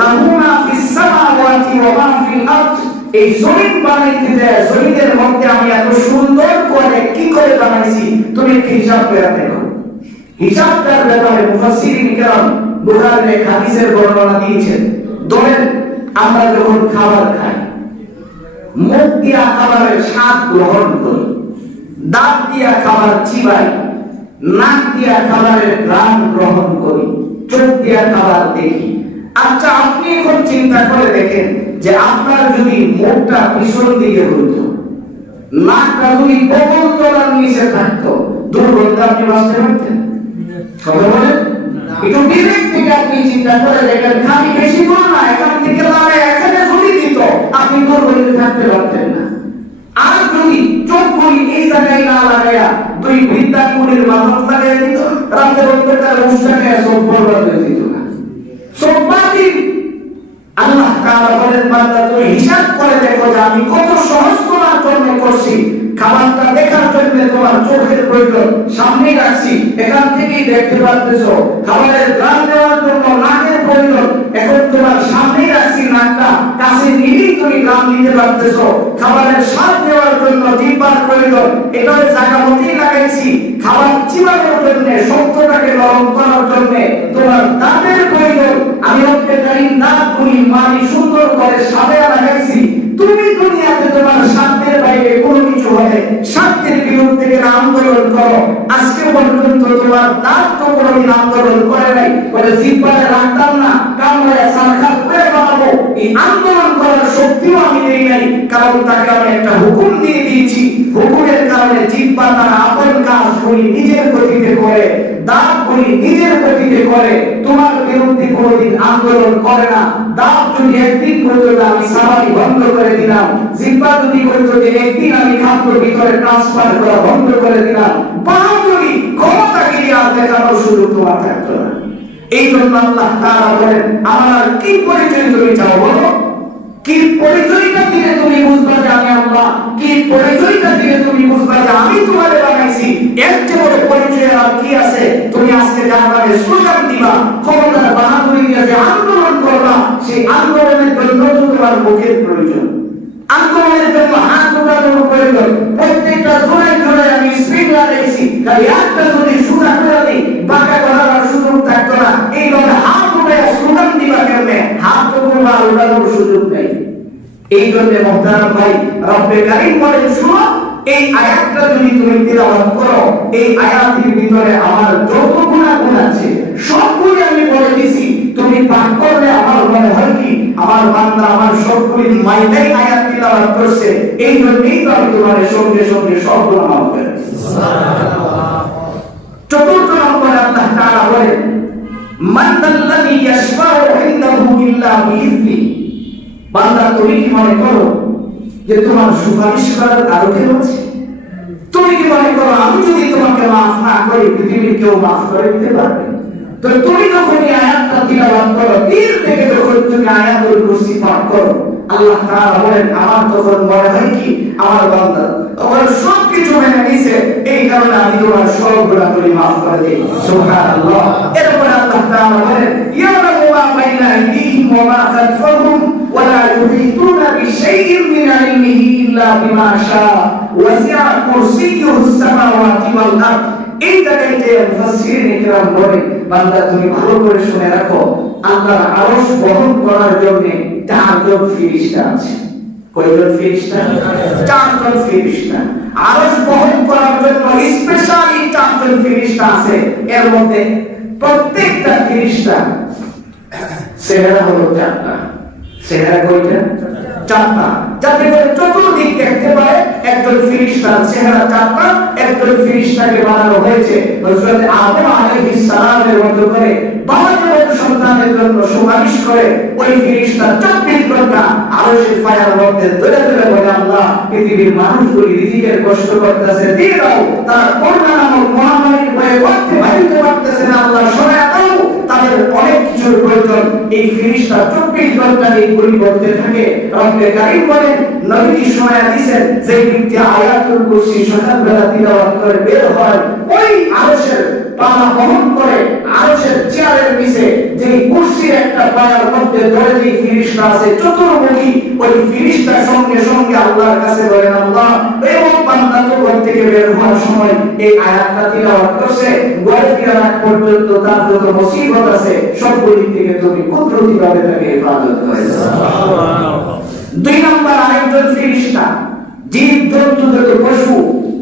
লাহু মা ফিস সামাওয়াতি ওয়া মা ফিল আরদ। এই জমিন বানাইতে যায়, জমিনের মধ্যে আমি এত সুন্দর করে কি করে বানাইছি, তুমি হিসাব করে দেখো। হিসাবটার ব্যাপারে মুফাসসিরিন কিরাম বুখারীর হাদিসের বর্ণনা দিয়েছেন। ধরেন আমরা যখন খাবার খাই, মুখ দিয়া খাবারের স্বাদ গ্রহণ করি, দাঁত দিয়া খাবার চিবাই, নাক দিয়া খাবারের ঘ্রাণ গ্রহণ করি, চোখ দিয়া খাবার দেখি। আচ্ছা, আপনি এখন চিন্তা করে দেখেন যে আপনার যদি মুখটা পিছন দিকে হইতো, নাকটা যদি কপাল তলার নিচে থাকতো, দুর্গন্ধ আপনি বাঁচতে পারতেন? কথা বলেন। একটু বিবেক থেকে আপনি চিন্তা করে দেখেন, খালি বেশি দূর না, এখান থেকে দাঁড়ায় এখানে যদি দিত, আপনি দুর্গন্ধে থাকতে পারতেন না। আর যদি চোখগুলি এই জায়গায় না লাগাইয়া 2 বৃদ্ধাঙ্গুলির মাথা লাগাইয়া দিত, রাতের অন্ধকারে উষ্টাকে সব বরবাদ হয়ে দিত না, সব বাতিল। আল্লাহ তাআলা বলেন, বান্দা তুমি হিসাব করে দেখো যে আমি কত সহজ তোমার জন্য করছি। খাবারটা দেখার জন্য তোমার চোখের প্রয়োজন, সামনে রাখছি, এখান থেকেই দেখতে পারতেছো। খাবারের ঘ্রাণ নেওয়ার জন্য নাকের প্রয়োজন, এখন তোমার সামনে রাখছি, নাকটা কাছে নিলেই তুমি ঘ্রাণ নিতে পারতেছো। খাবারের স্বাদ নেওয়ার জন্য জিহ্বার প্রয়োজন, এটা জায়গা মতেই লাগাইছি। খাবার চিবানোর জন্য, শক্তটাকে নরম করার জন্য তোমার দাঁতের প্রয়োজন, আমি রব্বে কারীম দাঁতগুলি মানি সুন্দর করে সাজায়া লাগাইছি। তুমি দুনিয়াতে তোমার স্বার্থের বাইরে কোনো কিছু হলে স্বার্থের বিরুদ্ধে আন্দোলন করো। আজকে পর্যন্ত তোমার দাঁত তো কোনোদিন আন্দোলন করে নাই, বলে জিহ্বারে রাখতাম না, কামড়ায় সারখাত করে বানাবো, এই আন্দোলন করার শক্তিও আমি দেই নাই, কারণ তাকে আমি একটা হুকুম দিয়ে দিয়েছি। হুকুমের কারণে জিহ্বা তার আপন কাজগুলি নিজের গতিতে করে, দাঁতগুলি নিজের গতিতে করে, তোমার বিরুদ্ধে কোনোদিন আন্দোলন করে না। দাঁত যদি একদিন পর্যন্ত আমি সামারি বন্ধ করে দিলাম, জিহ্বা যদি বলতো যে একদিন আমি খাদ্যের ভিতরে ট্রান্সফার করা বন্ধ করে দিলাম, বাহাদুরি ক্ষমতাগিরি আর দেখানোর সুযোগ তোমার থাকতো না। এই জন্য আল্লাহ তাআলা বলেন, আমার কি পরিচয় তুমি চাও বলো? কি পরিচয়টা দিলে তুমি বুঝবা যে আমি আল্লাহ? কি পরিচয়টা দিলে তুমি বুঝবা যে আমি তোমারে বানাইছি? এর চেয়ে বড় পরিচয় আর কি আছে? তুমি আজকে যার নামে স্লোগান দিবা, ক্ষমতার বাহাদুরি দিয়ে যে আন্দোলন করবা, সেই আন্দোলনের জন্য তোমার মুখের প্রয়োজন, আন্দোলনের জন্য হাত উঠানোর প্রয়োজন। প্রত্যেকটা জোড়ায় জোড়ায় আমি বিসমিল্লাহ তাহলে একটা যদি সুযোগ করে দিই বাঁকা করার সুযোগ থাকতো না। এইভাবে হাত উঠে স্লোগান দিবা কেমনে, হাত তো কোনো উঠানোর সুযোগ নেই। এই জন্য মুহতারাম ভাই, রব্বে কারীম বলেন শুনো, এই আয়াতটা যদি তুমি তিলাওয়াত করো, এই আয়াতের ভিতরে আমার যত গুনাহ আছে সবগুলো আমি বলে দিছি, তুমি পাঠ করলে আমার মনে হয় কি আমার বান্দা আমার সবগুলি মাইলাই আয়াত তিলাওয়াত করছে, এই জন্যই তো আমি তোমার সঙ্গে সঙ্গে সব গুনাহ মাফ করে দিই। সুবহানাল্লাহ। চতুর্থ নম্বরে আল্লাহ তাআলা বলেন মান যাল্লাযী ইয়াশফাউ ইনদাহু ইল্লা বিইذনি। বান্দা তুমি কি মনে করো যে তোমার সুপারিশ করার আরো কেউ আছে? তুমি কি মনে করো আমি যদি তোমাকে মাফ না করি পৃথিবীর কেউ মাফ করে দিতে পারবে? তো তুমি যখন এই আয়াতটা তিলাওয়াত করো, দিল থেকে যখন তুমি আয়াতুল কুরসি পাঠ করো, আল্লাহ তাআলা বলেন আমার তখন মনে হয় কি আমার বান্দা আমার সব কিছু মেনে নিছে, এই কারণে আমি তোমার সব গুনাহগুলি মাফ করে দেই। সুবহানাল্লাহ। এরপর আল্লাহ তাআলা বলেন ইয়ালামু মা বাইনা আইদিহিম ওয়া মা খালফাহুম ওয়া লা ইউহিতুনা বিশাইইন মিন ইলমিহি ইল্লা বিমা শাআ ওয়াসি'a কুরসিয়্যুহুস সামাওয়াতি ওয়াল আরদ। এই জায়গাতে মুফাসসিরিন ইকরাম বলেন বান্দা তুমি ভালো করে শুনে রাখো, আল্লাহর আরশ বহন করার জন্য 4 জন ফেরেশতা আছে। কয়জন ফেরেশতা? 4 জন ফেরেশতা। আরশ বহন করার জন্য স্পেশালি 4 জন ফেরেশতা আছে। এর মধ্যে প্রত্যেকটা ফেরেশতা চেহারা হলো 4টা। চেহারা কয়টা? 4টা। যাতে করে চতুর্দিক দেখতে পারে একজন ফেরেশতার চেহারা 4টা। একজন ফেরেশতাকে বানানো হয়েছে হযরত আদম আলাইহিস সালামের মতো করে বাবা এবং সন্তানের জন্য সুপারিশ করে ওই ফেরেশতা 24 ঘন্টা আরশের ছায়ার মধ্যে ধরে ধরে বলে আল্লাহ পৃথিবীর মানুষগুলি রিজিকের কষ্ট করতেছে, দিয়ে দাও, তারা করোনা নামক মহামারীর ভয়ে করতে পারতে পারতেছে না, আল্লাহ সহায় দাও, তাদের অনেক কিছুর প্রয়োজন। এই ফেরেশতা 24 ঘন্টা এই পরিবর্তে থাকে। রব্বে কারীম বলেন নবীজি শোনায়া দিয়েছেন যে ব্যক্তি আয়াতুল কুরসি সকালবেলা তিলাওয়াত করে বের হয়, ওই আরশের পালা বহন করে আরশের চেয়ারের নিচে যে কুরসির একটা পায়ার মধ্যে ধরে যে ফেরেশতা আছে চতুর্মুখী, ওই ফেরেশতার সঙ্গে সঙ্গে আল্লাহর কাছে বলেন আল্লাহ এবং বান্দা তো ঘর থেকে বের হওয়ার সময় এই আয়াতটা তিলাওয়াত করছে, ঘর ফেরার আগ পর্যন্ত তার যত মুসিবত আছে সবগুলি থেকে তুমি কুদরতিভাবে তাকে হেফাজত করে দাও। সুবহানাল্লাহ। 2 নম্বর আরেকজন ফেরেশতা জীব জন্তু যত পশু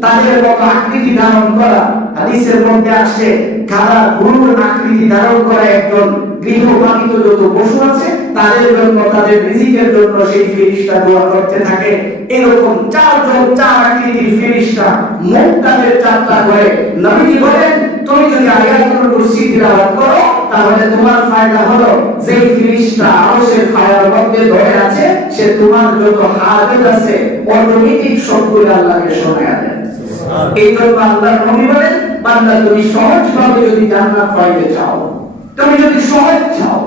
তাদের মতো আকৃতি ধারণ করা। হাদিসের মধ্যে আসছে গাধা গরুর আকৃতি ধারণ করা একজন গৃহপালিত যত পশু আছে তাদের জন্য তাদের রিজিকের জন্য সেই ফেরেশতা দোয়া করতে থাকে। এরকম 4 জন 4 আকৃতির ফেরেশতা, মোট তাদের 4টা করে। নবীজি বলেন তুমি যদি আয়াতুল কুরসি তিলাওয়াত করো তাহলে তোমার ফায়দা হলো যে ফেরেশতা আরশের ছায়ার মধ্যে ধরে আছে সে তোমার যত হাজত আছে অটোমেটিক সবগুলো আল্লাহকে শোনায়া দেয়। এই জন্য আল্লাহর নবী বলেন বান্দা তুমি সহজভাবে যদি জান্নাত পাইতে চাও, তুমি যদি সহজ চাও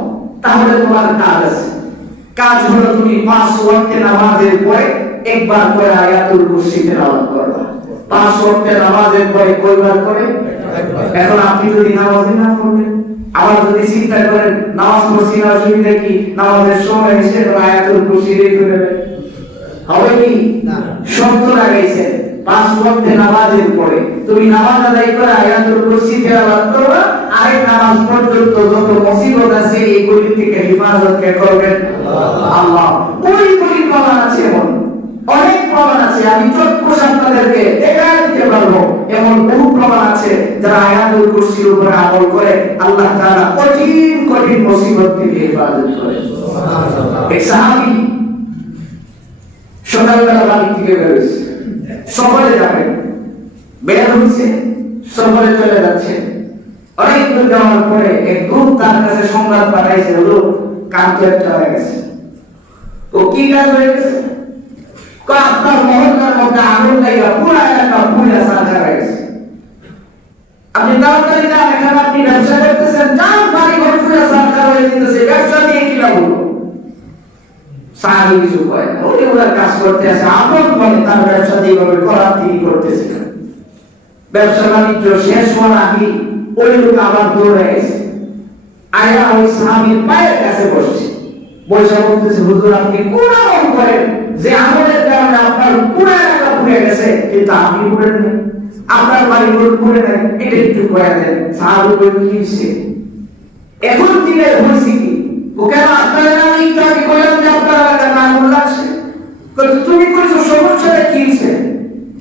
তাহলে তোমার কাজ আছে। কাজ হলো তুমি 5 ওয়াক্তের নামাজের পরে একবার করে আয়াতুল কুরসি তেলাওয়াত করবা। 5 ওয়াক্তের নামাজের পরে কয়বার করে? এখন আপনি যদি নামাজ না পড়েন, আবার যদি চিন্তা করেন নামাজ পড়ছি না অসুবিধা কি, নামাজের সময় এসে আয়াতুল কুরসি রেখে দেবেন, হবে কি না? শর্ত লাগাইছেন 5 ওয়াক্তের নামাজের পরে তুমি নামাজ আদায় করে আয়াতুল কুরসি তেলাওয়াত করবা, আরেক নামাজ পর্যন্ত যত মুসিবত আছে এইগুলি থেকে হেফাজত কে করবেন? আল্লাহ। ওই প্রমাণ আছে, এমন অনেক প্রমাণ আছে, আমি চটপট আপনাদেরকে দেখাতে দিতে পারবো। এমন বহু প্রমাণ আছে যারা আয়াতুল কুরসির উপরে আমল করে আল্লাহ তাআলা কঠিন কঠিন মুসিবত থেকে হেফাজত করে। সুবহানাল্লাহ। এক সাহাবী সকালবেলা বাড়ি থেকে বের হয়েছে, সফরে যাবেন, বের হয়েছে, সফরে চলে যাচ্ছে। অনেক দূর যাওয়ার পরে এক দূত তার কাছে সংবাদ পাঠাইছে হলো কাজ একটা হয়ে গেছে। তো কি কাজ হয়ে গেছে? আপনার মহল্লার মধ্যে আগুন লাগা পুরো এলাকা পুড়ে ছারখার হয়ে গেছে। আপনি তাড়াতাড়ি যান, এখানে আপনি ব্যবসা করতেছেন, যান, বাড়ি ঘর পুরো ছারখার হয়ে যেতেছে, ব্যবসা দিয়ে কি লাভ হলো? সাহাবী কিছু কয় না, উনি ওনার কাজ করতে আছে, আপন মনে তার ব্যবসা যেভাবে করার তিনি করতেছিলেন। ব্যবসা বাণিজ্য শেষ হওয়ার আগে ওই লোক আবার দৌড়ে গেছে, আয়া ওই সাহাবীর পায়ের কাছে বসছে, বসে বলতেছে হুজুর আপনি কোন আমল করেন যে আমলের কারণে আপনার পুরো এলাকা পুড়ে গেছে কিন্তু আপনি পুড়েন না? আপনার বাড়ি পড়ে নাই, এটা একটু কয়ে দেন। সাহাবী বলেন কি হইছে? এখন দিলে হইছে কি? ও কেন আপনার নামে একটু আগে কইলাম যে আপনার এলাকার নাম লাগছে। তুমি কইছো সমস্যাটা কি হইছে?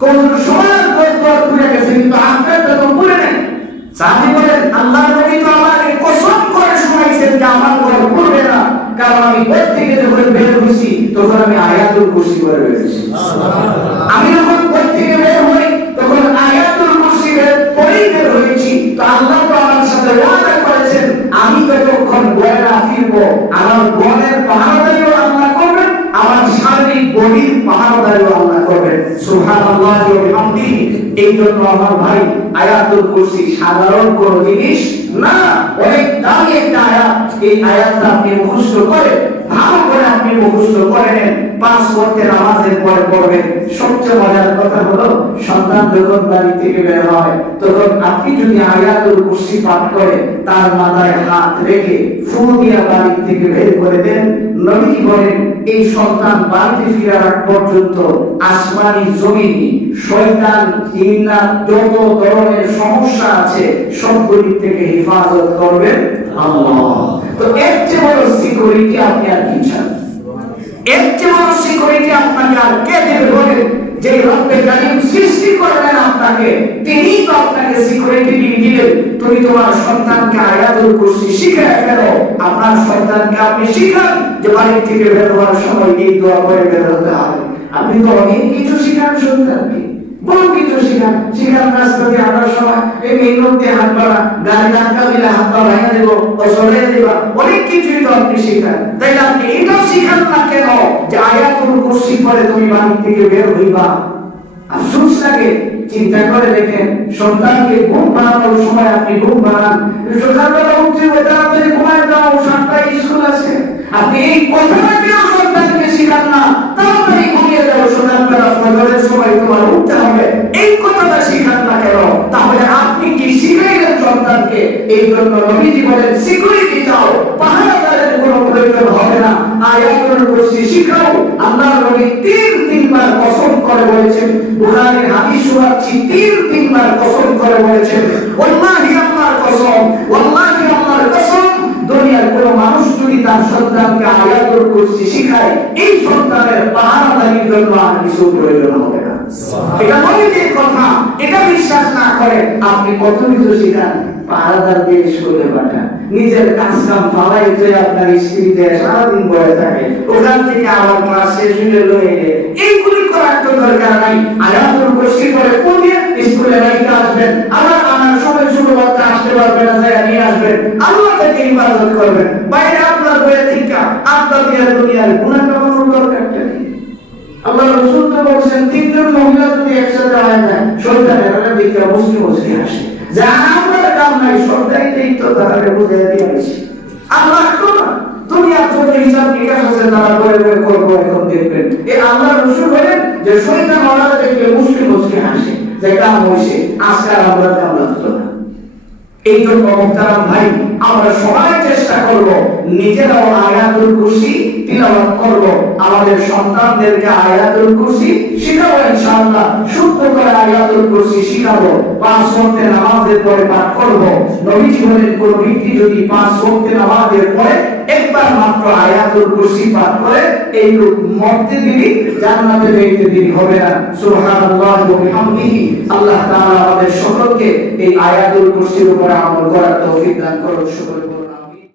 কোন সমান দরকার পুরে গেছে, কিন্তু আপনার তো পুরে নাই। সাহাবী বলেন আল্লাহর নবী তো আমাকে কসম করে শোনাইছেন যে আমার ঘর পড়বে না, কারণ আমি ঘর থেকে যখন বের হইছি তখন আমি আয়াতুল কুরসি পড়ে বেরিয়েছি। আমি যখন ঘর থেকে বের হই তখন আয়াতুল কুরসি পড়েই বের হয়েছি। তো আল্লাহ তো আমার সাথে ওয়াদা করেছেন আমি যতক্ষণ ঘরে না ফিরবো আমার ঘরের পাহারাদারিও আল্লাহ করবেন, আমার শারীরিক বডির পাহারাদারিও আল্লাহ করবেন। সুবহানাল্লাহি ওয়া বিহামদিহি। এই জন্য আমার ভাই আয়াতুল কুরসি সাধারণ কোন জিনিস না, অনেক দামি একটা আয়াত। এই আয়াতটা আপনি মুখস্থ করে ভালো করে আপনি মুখস্থ করে নেন, 5 ওয়াক্তের নামাজের পরে পড়বেন। সবচেয়ে মজার কথা হলো সন্তান যখন বাড়ি থেকে বের হয় তখন আপনি যদি আয়াতুল কুরসি পাঠ করে তার মাথায় হাত রেখে ফু দিয়া বাড়ি থেকে বের করে দেন, নবীজি বলেন এই সন্তান বাড়িতে ফেরার আগ পর্যন্ত আসমানি জমিনি শয়তান জিন্নাত যত ধরনের সমস্যা আছে সবগুলি থেকে হেফাজত করবেন আল্লাহ। তো এর চেয়ে বড় সিকিউরিটি আপনি আর কি চান? এর চেয়ে বড় সিকিউরিটি আপনাকে আর কে দেবে বলেন? যে রব্বে কারীম সৃষ্টি করলেন আপনাকে, তিনিই তো আপনাকে সিকিউরিটি দিয়ে দিলেন। তুমি তোমার সন্তানকে আয়াতুল কুরসি শিখিয়ে ফেলো, আপনার সন্তানকে আপনি শিখান যে বাড়ি থেকে বের হওয়ার সময় এই দোয়া করে বের হতে হবে। আপনি তো অনেক কিছু শিখান সন্তানকে, বহু কিছু শিখান। রাস্তা দিয়ে আনার সময় এই মেইন রোড দিয়ে হাত বাড়া, গাড়ি ধাক্কা দিলে হাত পা ভেঙে দেব ও সরিয়ে দেবা, অনেক কিছুই তো আপনি শিখান। তাই আপনি এটাও শিখান না কেন যে আয়াতুল কুরসি পড়ে তুমি বাড়ি থেকে বের হইবা? আফসোস লাগে। চিন্তা করে দেখেন, সন্তানকে ঘুম পাড়ানোর সময় আপনি ঘুম পাড়ান, সকালবেলা উঠে তাড়াতাড়ি ঘুমায় যাও, 7টায় স্কুল আছে, আপনি এই কথাটা কেন সন্তানকে শিখান না? তাড়াতাড়ি ঘুমিয়ে যাও, সকালবেলা ফজরের সময় তোমার উঠতে হবে, এই কথাটা শিখান না কেন? তাহলে আপনি কি শিখাইলেন সন্তানকে? এই জন্য নবীজি বলেন সিকিউরিটি চাও, পাহারাদারের কোনো প্রয়োজন হবে না, আয়াতুল কুরসি শিখাও। আল্লাহর নবী 3বার কসম করে বলেছেন, বুখারীর হাদিস শোনাচ্ছি, 3বার কসম করে বলেছেন ওয়াল্লাহি আল্লাহর কসম, ওয়াল্লাহি আল্লাহর কসম, দুনিয়ার কোন মানুষ যদি তার সন্তানকে আয়াতুল কুরসি শিখায় এই সন্তানের পাহারাদারির জন্য আর কিছু প্রয়োজন হবে না। এটা নবীজির কথা, এটা বিশ্বাস না করে আপনি কত কিছু শিখান, পাহারাদার দিয়ে স্কুলে পাঠান, নিজের কাজ কাম ফালাই দিয়ে আপনার স্ত্রীতে সারাদিন বয়ে থাকে, ওখান থেকে আবার ক্লাস শেষ হয়ে লয়ে এইগুলি করার তো দরকার নাই। আয়াতুল কুরসি করে পড়িয়ে স্কুলে রাইতে আসবেন, আবার আমার সময় ছোট বাচ্চা আসতে পারবে না, যায় নিয়ে আসবেন, আল্লাহ থেকে ইবাদত করবেন। বাইরে আপনার বয়ে থেকে আপনার দুনিয়ার গুনাহ কামানোর দরকারটা কি? আল্লাহ রাসূল তো বলেছেন 3জন মহিলা যদি একসাথে হয় না শয়তানের দিকে মুসলিম মুসলিম আসে, যা আমরা কাম নাই সবটাই তো তারা বুঝিয়ে দিয়েছে। আল্লাহ তো না দুনিয়ার যত হিসাব নিকাশ আছে তারা বলে করবো, এখন দেখবেন এই আল্লাহ রাসূল বলেন যে শয়তান ওরা দেখলে মুসলিম মুসলিম আসে, যে কাম হইছে আজকে আমরা কাম লাগতো না। এই জন্য মুহতারাম ভাই, আমরা সবাই চেষ্টা করব নিজেরাও আয়াতুল কুরসি তিলাওয়াত করব, আমাদের সন্তানদেরকে আয়াতুল কুরসি শিখাবো ইনশাআল্লাহ। শুদ্ধ করে আয়াতুল কুরসি শিখাবো, 5 ওয়াক্তের নামাজের পরে পাঠ করব। নবীজি বলেন কোন ব্যক্তি যদি 5 ওয়াক্তের নামাজের পরে একবার মাত্র আয়াতুল কুরসি পাঠ করে এই লোক মরতে দেরি জান্নাতে যেতে দেরি হবে না। সুবহানাল্লাহি ওয়া বিহামদিহি। আল্লাহ তাআলা আমাদের সকলকে এই আয়াতুল কুরসির উপর আমল করার তৌফিক দান করুন। সকলে